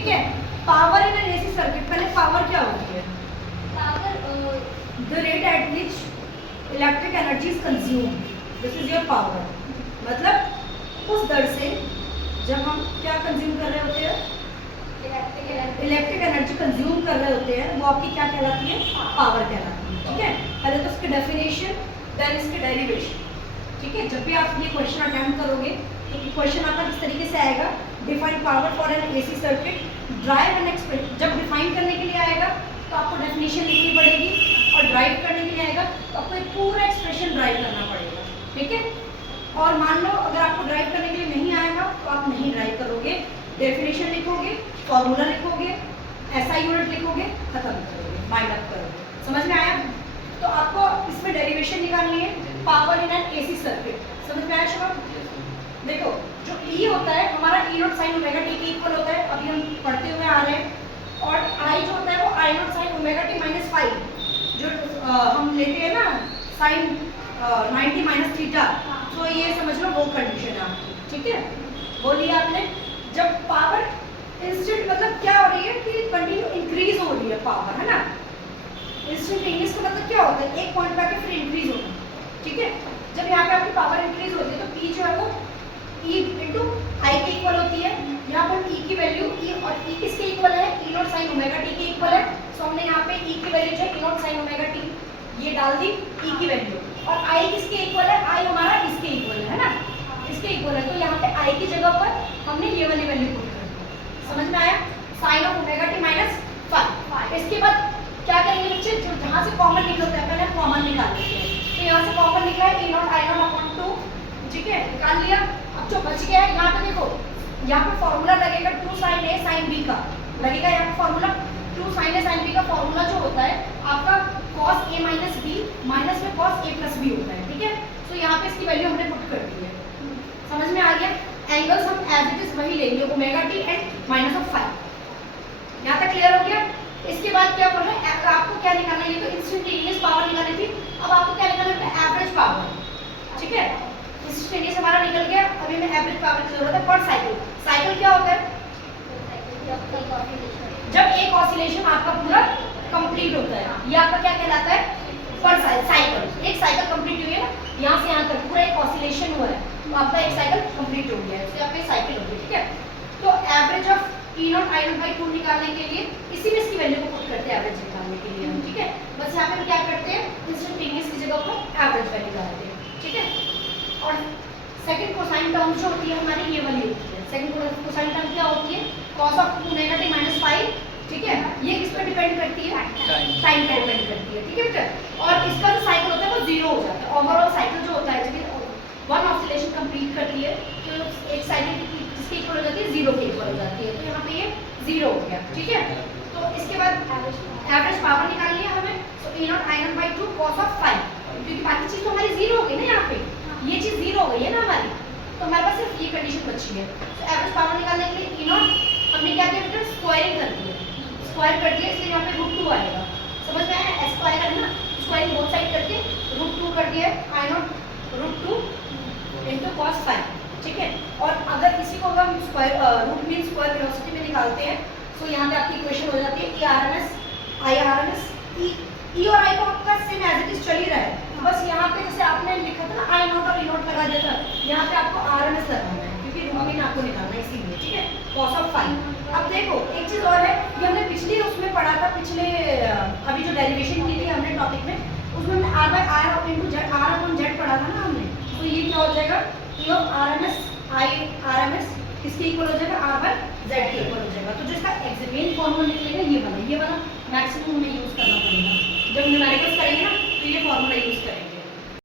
ठीक है। Power in an AC circuit, पहले पावर क्या होती है? Power the rate at which electric energy is consumed, this is your power. मतलब उस दर से जब हम क्या कंज्यूम कर रहे होते हैं, इलेक्ट्रिक एनर्जी कंज्यूम कर रहे होते हैं, वो आपकी क्या कहलाती है? पावर कहलाती है। ठीक है, पहले तो इसकी डेफिनेशन, देन इसकी डेरिवेशन। ठीक है, जब भी आप ये क्वेश्चन अटेम्प्ट करोगे तो क्वेश्चन आपका किस तरीके से आएगा, define power for an AC circuit, drive and express. जब डिफाइन करने के लिए आएगा तो आपको डेफिनेशन लिखनी पड़ेगी, और ड्राइव करने के लिए आएगा तो आपको एक पूरा एक्सप्रेशन ड्राइव करना पड़ेगा। ठीक है, और मान लो अगर आपको ड्राइव करने के लिए नहीं आएगा तो आप नहीं ड्राइव करोगे, डेफिनेशन लिखोगे, फॉर्मूला लिखोगे, एसआई यूनिट लिखोगे, खत्म करोगे, माइंड अप करोगे। समझ में आया? तो आपको इसमें डेरिवेशन निकालनी है, power in an AC circuit. समझ में आया शुभम? देखो, जो ई होता है हमारा ई नॉट साइन ओमेगा टी के इक्वल होता है, अभी हम पढ़ते हुए आ रहे हैं। और आई जो होता है वो I naught sine omega T minus five, जो हम लेते हैं ना साइन 90 माइनस थीटा, तो ये समझ लो वो कंडीशन है आपकी। ठीक है, बोलिए आपने, जब पावर इंस्टेंट मतलब क्या हो रही है कि कंटिन्यू इंक्रीज हो रही है पावर, है ना। इंस्टेंटेनियस का मतलब क्या होता है? एक पॉइंट पे आके फिर इंक्रीज होना। ठीक है, जब यहाँ पे आपकी पावर इंक्रीज होती है तो पी जो है वो ई इंटू आई के इक्वल होती है। यहाँ पर ई की वैल्यू, ई और ई किसके इक्वल है? ई नॉट साइन ओमेगा टी के इक्वल है। सो हमने यहाँ पे ई की वैल्यू जो है ई नॉट साइन ओमेगा टी ये डाल दी, ई की वैल्यू। और आई किसके इक्वल है? आई हमारा इसके इक्वल है ना, इसके इक्वल है। तो यहाँ पे आई की जगह पर हमने ये वाली वैल्यू पुट कर दी। समझ में आया? Sine of omega T minus five. इसके बाद क्या करेंगे बच्चे, जो जहाँ से कॉमन निकलता है पहले कॉमन निकाल लेते हैं। तो यहाँ से कॉमन निकला है ई नॉट आई नॉट अपॉन 2। ठीक है, निकाल लिया। अब जो बच गया है यहाँ पे देखो, यहाँ पे फॉर्मूला लगेगा 2 साइन ए साइन बी का लगेगा। यहाँ पे फॉर्मूला 2 साइन ए साइन बी का फॉर्मूला जो होता है आपका cos A minus B minus में कॉस ए प्लस बी होता है। ठीक है, तो यहाँ पे इसकी वैल्यू हमने पुट कर दी है। समझ में आ गया? एंगल्स हम एज इट इज वही लेंगे, omega T and minus of 5। यहाँ तक क्लियर हो गया? इसके बाद क्या बोल रहे हैं, आपको क्या निकालना है? ये तो इंस्टेंटेनियस पावर निकालनी थी, अब आपको क्या निकालना है? Average power. ठीक है, इंस्टेंटेनियस हमारा निकल गया, अभी हमें एवरेज पावर की जरूरत है पर साइकिल। साइकिल क्या होता है? जब एक ऑसिलेशन आपका पूरा कंप्लीट होता है, ये आपका क्या कहलाता है? पर साइकिल। एक साइकिल कंप्लीट हुई है ना, यहाँ से यहाँ तक पूरा एक ऑसिलेशन हुआ है, तो आपका एक साइकिल कंप्लीट हो गया है, इससे आपका साइकिल हो गई। ठीक है, तो average of E naught I naught by 2 निकालने के लिए इसी में इसकी वैल्यू को पुट करते हैं एवरेज निकालने के लिए हम। ठीक है, बस यहाँ पे हम क्या करते हैं, इंस्टेंटेनियस की जगह पर एवरेज वैल्यू डालते हैं। ठीक है, और सेकंड कोसाइन टर्म जो होती है हमारी ये वाली होती है। सेकंड कोसाइन टर्म क्या होती है? Cos of 2 omega T minus 5। ठीक है, ये किस पर डिपेंड करती है? टाइम पर डिपेंड करती है। ठीक है बेटा, और इसका जो साइकिल होता है वो जीरो हो जाता है। ओवरऑल साइकिल जो होता है जब वन ऑसिलेशन कंप्लीट करती है तो एक साइकिल किसके इक्वल हो जाती है? जीरो के इक्वल हो जाती है। तो यहाँ पे ये जीरो हो गया। ठीक है, तो इसके बाद एवरेज पावर निकालनी है हमें। तो E naught I naught by 2 cos of 5, क्योंकि बाकी चीज तो हमारी जीरो हो गई ना, यहाँ पे ये चीज जीरो हो गई है ना हमारी, तो हमारे पास सिर्फ ये कंडीशन बची है। तो एवरेज पावर निकालने के लिए ई नॉट हमने क्या किया बेटा? स्क्वायरिंग कर दी है, स्क्वायर कर दिया, इसलिए यहाँ पे √2 आएगा। समझ में आया? स्क्वायर है ना, स्क्वायरिंग बोथ साइड करके √2 कर दिया है, आई नॉट √2 इंटू कॉस 5। ठीक है, और अगर इसी को हम square root mean square velocity में निकालते हैं तो यहाँ पे आपकी इक्वेशन हो जाती है E R M S I R M S. E और आई को आपका सेम एज इट इज चल ही रहा है, बस यहाँ पे जैसे आपने लिखा था ना आई नॉट और ई नॉट लगा दिया था, यहाँ पे आपको आर एम एस लगाना है क्योंकि रूट मीन आपको निकालना है इसीलिए। ठीक है, कॉस ऑफ 5। अब देखो एक चीज़ और है, ये हमने पिछले उसमें पढ़ा था, पिछले अभी जो डेरिवेशन की थी हमने टॉपिक में, उसमें हमने R by R into Z R upon Z पढ़ा था ना हमने। तो ये क्या हो जाएगा? E of R M S I R M S किसके इक्वल हो जाएगा? आर बाई जेड के इक्वल हो जाएगा। तो जो इसका मेन फॉर्मूला निकलेगा ये वाला मैक्सिमम हमें यूज़ करना पड़ेगा। जब न्यूमेरिकल्स करेंगे ना तो ये फॉर्मूला यूज़ करेंगे।